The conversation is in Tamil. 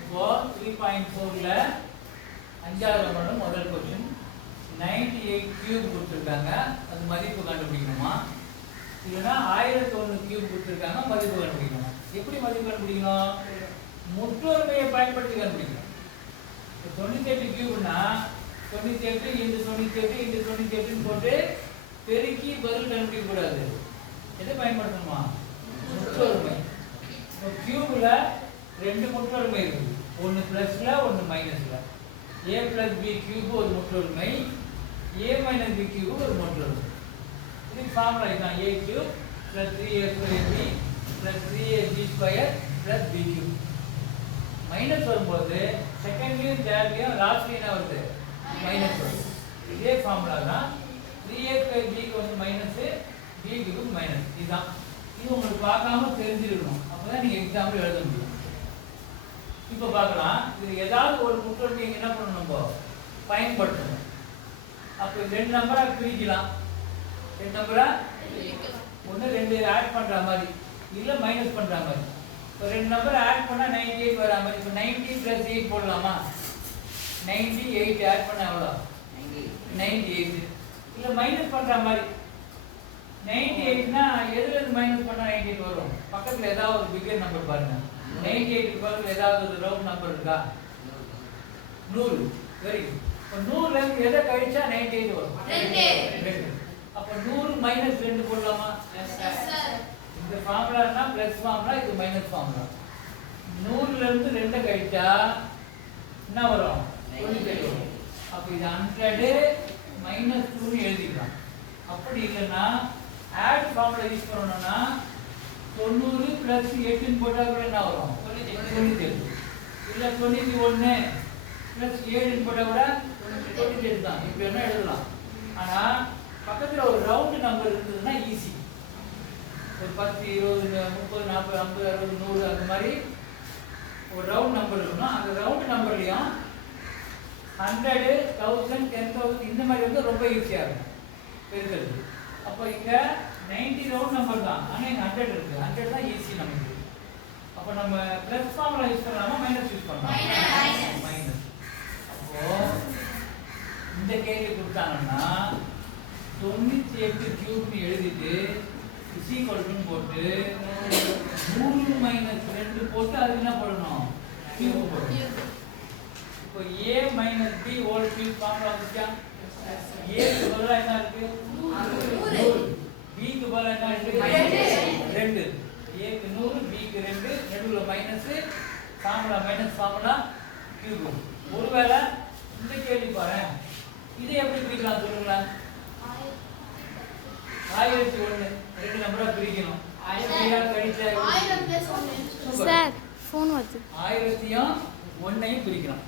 இப்போ 3.4ல அஞ்சாவது நம்பர் முதல் क्वेश्चन 98 கியூப் கொடுத்திருக்காங்க அது மதிப்பு கண்டுபிடிக்கணுமா இல்லனா 1001 கியூப் கொடுத்திருக்காங்க மதிப்பு கண்டுபிடிக்கணுமா எப்படி மதிப்பு கண்டுபிடிக்கணும் முற்றொருமையை பயன்படுத்தி கண்டுபிடிக்கணும் 98 கியூப்னா 98 × 98 × 98 ன்னு போட்டு பெருக்கி பதில் கண்டுபிடிக்க கூடாது எதை பயன்படுத்தணுமா முற்றொருமை இப்போ கியூப்ல ரெண்டு முற்றொருமை இருக்கு ஒன்னு பிளஸ்ல ஒன்னு மைனஸ்ல a plus b கியூப் ஒரு முற்றொருமை a minus b கியூப் ஒரு முற்றொருமை இது ஃபார்முலா இதான் a cube plus 3a2b plus 3ab2 plus b cube minus வரும்போது செகண்ட்லயும் தேர்ட்லயும் லாஸ்ட்லயும் என்ன வருது மைனஸ் வருது இதே ஃபார்முலா தான் 3a2b க்கு வந்து மைனஸ் b க்கு மைனஸ் இதுதான் இது உங்களுக்கு பார்க்காம தெரிஞ்சிருக்கணும் அப்பதான் நீங்க எக்ஸாம்ல எழுத முடியும் இப்போ பார்க்கலாம் இது ஏதாவது ஒரு முற்றொருமையை என்ன பண்ணணும் நம்ம பயன்படுத்தணும் அப்போ ரெண்டு நம்பரா பிரிக்கலாம் ரெண்டு நம்பரா ஒன்று ரெண்டு ஆட் பண்ற மாதிரி இல்ல மைனஸ் பண்ற மாதிரி இப்போ ரெண்டு நம்பர் ஆட் பண்ணா 98 வரா மாதிரி இப்போ 90 + 8 போடலாமா 98 ஆட் பண்ணா எவ்வளோ 98 இல்ல மைனஸ் பண்ற மாதிரி 98 னா எதுல இருந்து மைனஸ் பண்ணா 98 வரும் பக்கத்துல ஏதாவது ஒரு பிகர் நம்பர் பாருங்க 98 க்கு பக்கத்துல ஏதாவது ஒரு ரவுண்ட் நம்பர் இருக்கா 100 வெரி குட் அப்ப 100 ல இருந்து எதை கழிச்சா 98 வரும் 2 அப்ப 100 - 2 போடலாமா எஸ் சார் இந்த ஃபார்முலானா பிளஸ் ஃபார்முலா இது மைனஸ் ஃபார்முலா 100 ல இருந்து 2 கழிச்சா என்ன வரும் 97 வரும் அப்ப இது 100 - 2 ன்னு எழுதிக்கலாம் அப்படி இல்லனா ஆட் ஃபார்முலா யூஸ் பண்ணனும்னா 90 + 8 ன்னு போட்டா கூட என்ன வரும் 97 இல்ல 91 + 7 ன்னு போட்டா கூட 97 தான் இப்போ என்ன எழுதலாம் ஆனா பக்கத்துல ஒரு ரவுண்ட் நம்பர் இருந்ததுன்னா ஈஸி ஒரு 10 20 30 40 50 60 100 அந்த மாதிரி ஒரு ரவுண்ட் நம்பர் இருக்குன்னா அந்த ரவுண்ட் நம்பர்லயும் 100 1000 10000 இந்த மாதிரி வந்து ரொம்ப ஈஸியா இருக்கும் பெருக்கிறது அப்ப இங்க 90 ரவுண்ட் நம்பர் தான் ஆனா இங்க 100 இருக்கு 100 தான் ஈஸி நமக்கு அப்ப நம்ம பிளஸ் ஃபார்முலா யூஸ் பண்ணலாமா மைனஸ் யூஸ் பண்ணலாமா மைனஸ் அப்போ இந்த கேள்வி கொடுத்தாங்கன்னா 98 கியூப் னு எழுதிட்டு இஸ் ஈக்குவல் டு போட்டு 100 - 2 போட்டு அது என்ன பண்ணனும் கியூப் போடணும் இப்போ a - b whole cube formula வந்துச்சா a க்கு பதிலா என்ன இருக்கு 100 b க்கு பதிலா என்ன இருக்கு 2 a க்கு 100 b க்கு 2 நடுவுல minus formula minus formula cube ஒருவேளை இந்த கேள்வி பாரு இதை எப்படி பிரிக்கலாம் சொல்லுங்க 1001 ரெண்டு நம்பரா பிரிக்கணும் 1000 கழிச்சா 1000 + 1 சார் ஃபோன் வருது 1000 யும் 1 யும் பிரிக்கலாம்